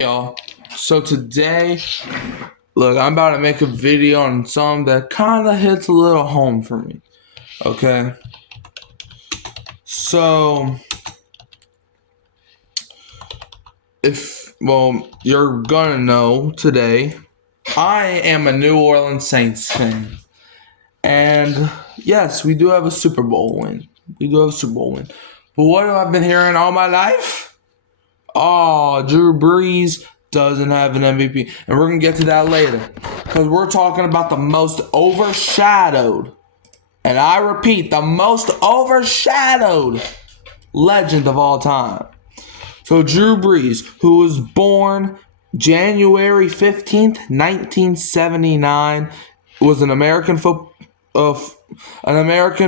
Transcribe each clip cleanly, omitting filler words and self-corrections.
Y'all, so today, look, I'm about to make a video on something that kind of hits a little home for me. Okay, so you're gonna know today, I am a New Orleans Saints fan, and yes, we do have a Super Bowl win. But what have I been hearing all my life? Oh, Drew Brees doesn't have an MVP. And we're going to get to that later. Because we're talking about the most overshadowed, and I repeat, the most overshadowed legend of all time. So Drew Brees, who was born January 15th, 1979, was an American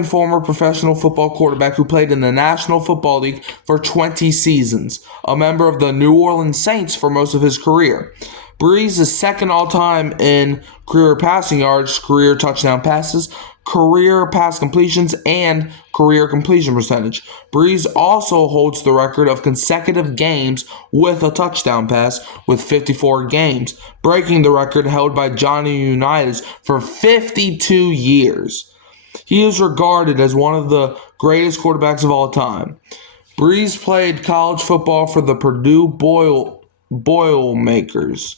former professional football quarterback who played in the National Football League for 20 seasons, a member of the New Orleans Saints for most of his career. Brees is second all-time in career passing yards, career touchdown passes, career pass completions, and career completion percentage. Brees also holds the record of consecutive games with a touchdown pass with 54 games, breaking the record held by Johnny Unitas for 52 years. He is regarded as one of the greatest quarterbacks of all time. Brees played college football for the Purdue Boilermakers,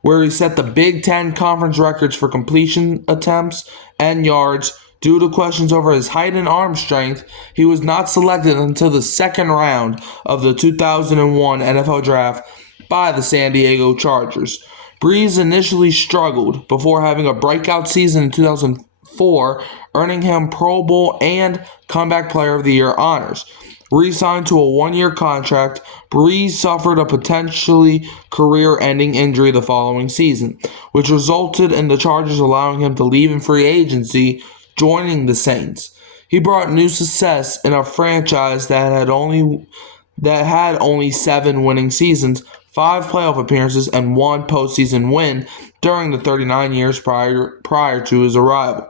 where he set the Big Ten Conference records for completion attempts and yards. Due to questions over his height and arm strength, he was not selected until the second round of the 2001 NFL Draft by the San Diego Chargers. Brees initially struggled before having a breakout season in 2004, earning him Pro Bowl and Comeback Player of the Year honors. Re-signed to a one-year contract, Brees suffered a potentially career-ending injury the following season, which resulted in the Chargers allowing him to leave in free agency, joining the Saints. He brought new success in a franchise that had only 7 winning seasons, 5 playoff appearances, and 1 postseason win during the 39 years prior to his arrival.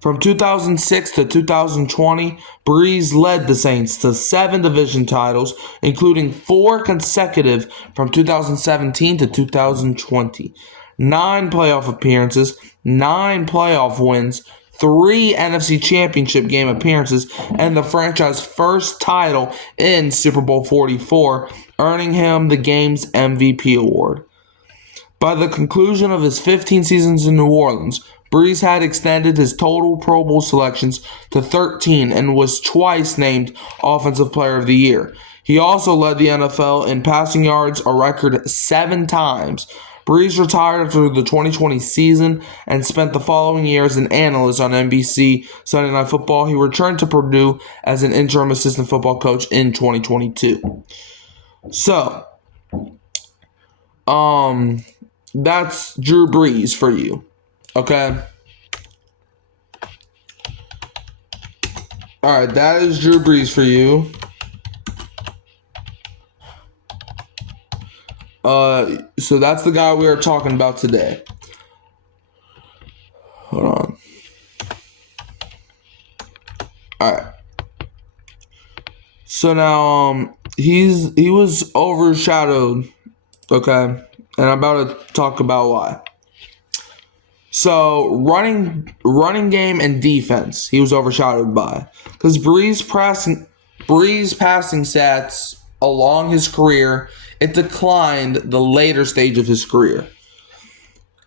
From 2006 to 2020, Brees led the Saints to 7 division titles, including 4 consecutive from 2017 to 2020, 9 playoff appearances, 9 playoff wins, 3 NFC Championship game appearances, and the franchise's first title in Super Bowl 44, earning him the game's MVP award. By the conclusion of his 15 seasons in New Orleans, Brees had extended his total Pro Bowl selections to 13 and was twice named Offensive Player of the Year. He also led the NFL in passing yards a record 7 times. Brees retired after the 2020 season and spent the following year as an analyst on NBC Sunday Night Football. He returned to Purdue as an interim assistant football coach in 2022. So, that's Drew Brees for you. Okay? Alright, that is Drew Brees for you. So that's the guy we are talking about today. Hold on. Alright. So now, he was overshadowed, okay? And I'm about to talk about why. So, running game and defense, he was overshadowed by. Because Brees' passing stats along his career, it declined the later stage of his career.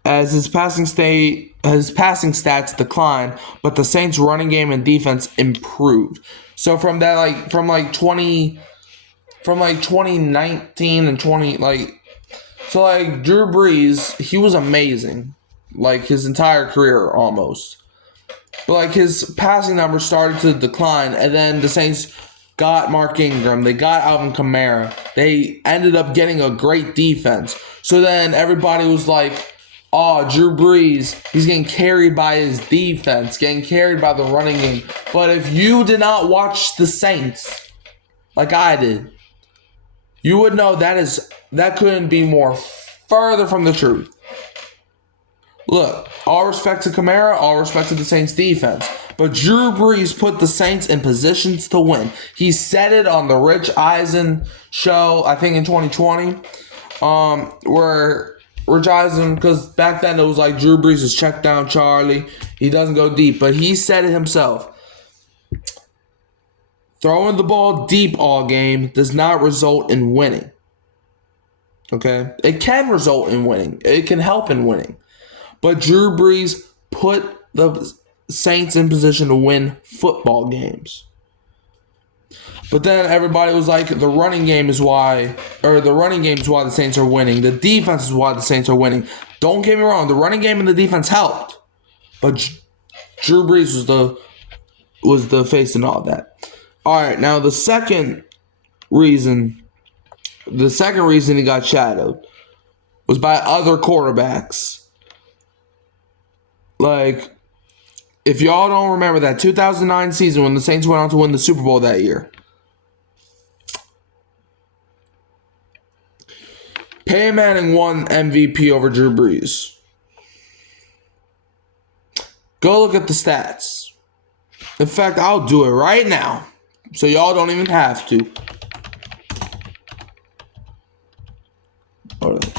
As his passing stats declined, but the Saints' running game and defense improved. So from 2019 and Drew Brees, he was amazing. His entire career almost. But his passing numbers started to decline, and then the Saints got Mark Ingram, they got Alvin Kamara, they ended up getting a great defense. So then everybody was like, oh, Drew Brees, he's getting carried by his defense, getting carried by the running game. But if you did not watch the Saints like I did, you would know that couldn't be more further from the truth. Look, all respect to Kamara, all respect to the Saints defense. But Drew Brees put the Saints in positions to win. He said it on the Rich Eisen show, I think in 2020. we're judging because back then it was like Drew Brees is check down Charlie. He doesn't go deep, but he said it himself. Throwing the ball deep all game does not result in winning. Okay? It can result in winning. It can help in winning. But Drew Brees put the Saints in position to win football games. But then everybody was like, the running game is why the Saints are winning. The defense is why the Saints are winning. Don't get me wrong, the running game and the defense helped. But Drew Brees was the face in all that. Alright, now the second reason he got shadowed was by other quarterbacks. Like, if y'all don't remember that 2009 season when the Saints went on to win the Super Bowl that year, Peyton Manning won MVP over Drew Brees. Go look at the stats. In fact, I'll do it right now, so y'all don't even have to. Hold on.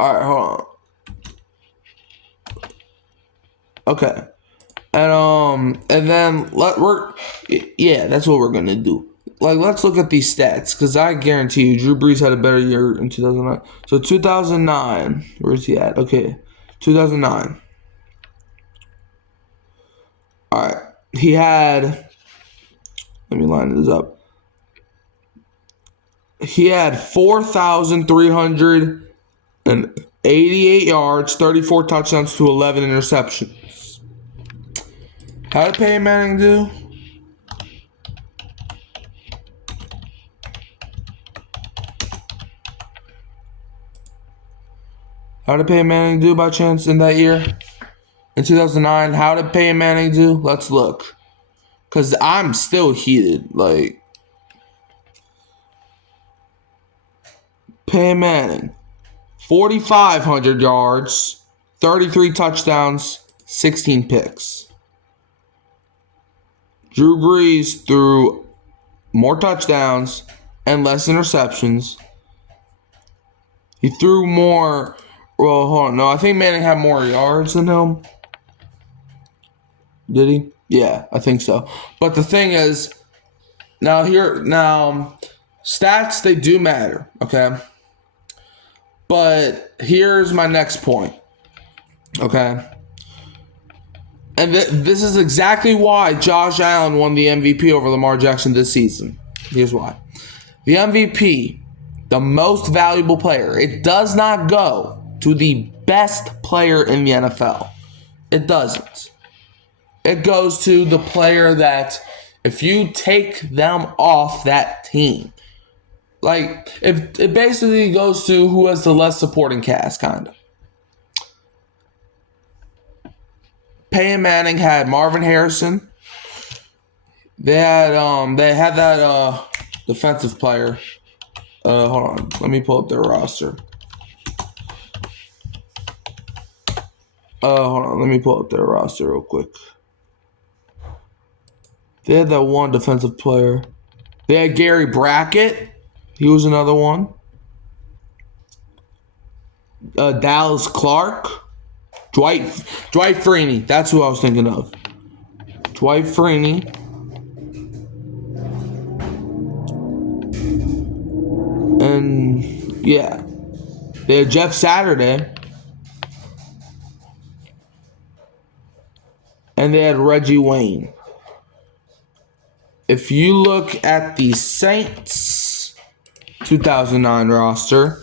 Alright, hold on. Okay. And then that's what we're gonna do. Like, let's look at these stats, because I guarantee you Drew Brees had a better year in 2009. So 2009, where's he at? Okay, 2009. Alright, he had, let me line this up. He had 4,388 yards, 34 touchdowns to 11 interceptions. How did Peyton Manning do? How did Peyton Manning do by chance in that year? In 2009, how did Peyton Manning do? Let's look. Because I'm still heated. Like, Peyton Manning, 4,500 yards, 33 touchdowns, 16 picks. Drew Brees threw more touchdowns and less interceptions. He threw more. Well, hold on. No, I think Manning had more yards than him. Did he? Yeah, I think so. But the thing is, now stats, they do matter, okay? But here's my next point, okay? And this is exactly why Josh Allen won the MVP over Lamar Jackson this season. Here's why. The MVP, the most valuable player, it does not go to the best player in the NFL. It doesn't. It goes to the player that, if you take them off that team, like, it basically goes to who has the less supporting cast, kind of. Peyton Manning had Marvin Harrison. They had that defensive player. Hold on, let me pull up their roster. Hold on, let me pull up their roster real quick. They had that one defensive player. They had Gary Brackett. He was another one. Dallas Clark. Dwight Freeney. That's who I was thinking of. Dwight Freeney. And, yeah. They had Jeff Saturday. And they had Reggie Wayne. If you look at the Saints 2009 roster,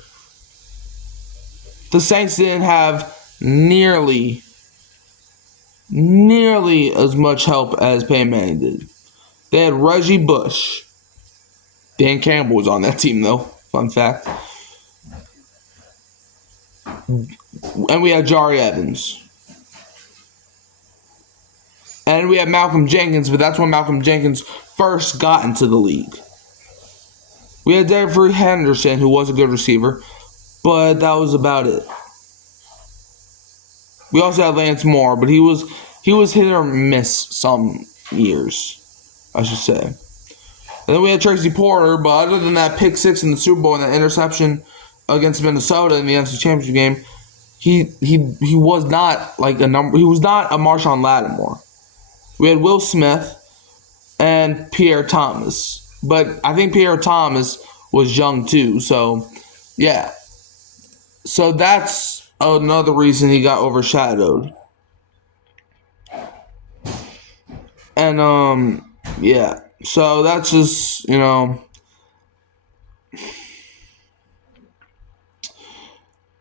the Saints didn't have nearly as much help as Peyton Manning did. They had Reggie Bush. Dan Campbell was on that team, though. Fun fact. And we had Jari Evans. And we had Malcolm Jenkins, but that's when Malcolm Jenkins first got into the league. We had Derek Henderson, who was a good receiver, but that was about it. We also had Lance Moore, but he was hit or miss some years, I should say. And then we had Tracy Porter, but other than that pick six in the Super Bowl and that interception against Minnesota in the NFC Championship game, he was not like a number. He was not a Marshawn Lattimore. We had Will Smith and Pierre Thomas, but I think Pierre Thomas was young too. So yeah, so that's another reason he got overshadowed. And yeah, so that's just like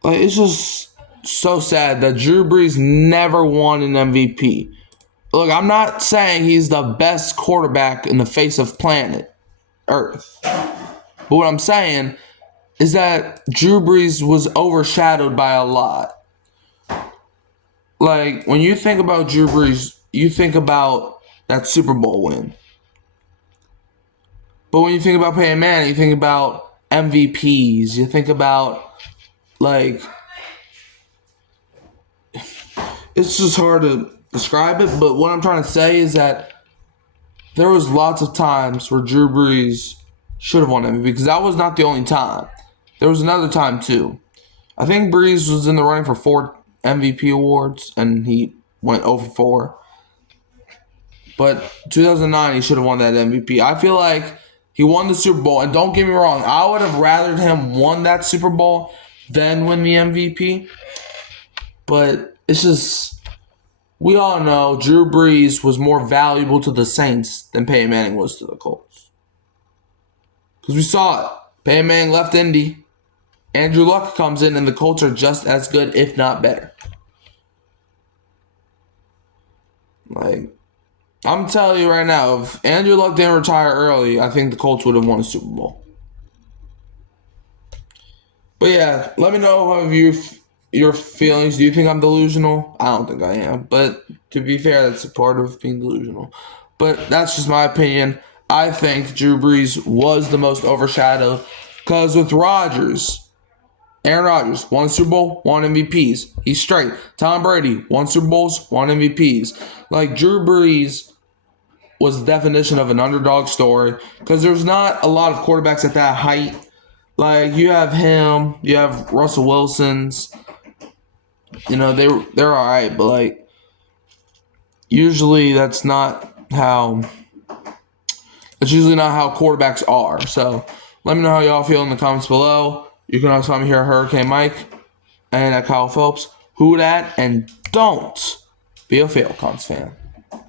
it's just so sad that Drew Brees never won an MVP. Look, I'm not saying he's the best quarterback in the face of planet Earth. But what I'm saying is that Drew Brees was overshadowed by a lot. Like, when you think about Drew Brees, you think about that Super Bowl win. But when you think about Peyton Manning, you think about MVPs. You think about, like, it's just hard to describe it, but what I'm trying to say is that there was lots of times where Drew Brees should have won MVP, because that was not the only time. There was another time too. I think Brees was in the running for 4 MVP awards, and he went 0 for 4. But 2009, he should have won that MVP. I feel like he won the Super Bowl, and don't get me wrong, I would have rathered him won that Super Bowl than win the MVP. But it's just, we all know Drew Brees was more valuable to the Saints than Peyton Manning was to the Colts. Because we saw it. Peyton Manning left Indy. Andrew Luck comes in, and the Colts are just as good, if not better. Like, I'm telling you right now, if Andrew Luck didn't retire early, I think the Colts would have won a Super Bowl. But yeah, let me know how your feelings. Do you think I'm delusional? I don't think I am. But to be fair, that's a part of being delusional. But that's just my opinion. I think Drew Brees was the most overshadowed. Because with Aaron Rodgers, won Super Bowl, won MVPs. He's straight. Tom Brady, won Super Bowls, won MVPs. Like, Drew Brees was the definition of an underdog story. Because there's not a lot of quarterbacks at that height. Like, you have him, you have Russell Wilson's. They're all right, but like usually that's usually not how quarterbacks are. So let me know how y'all feel in the comments below. You can also find me here at Hurricane Mike and at Kyle Phelps. Who dat, and don't be a Falcons fan.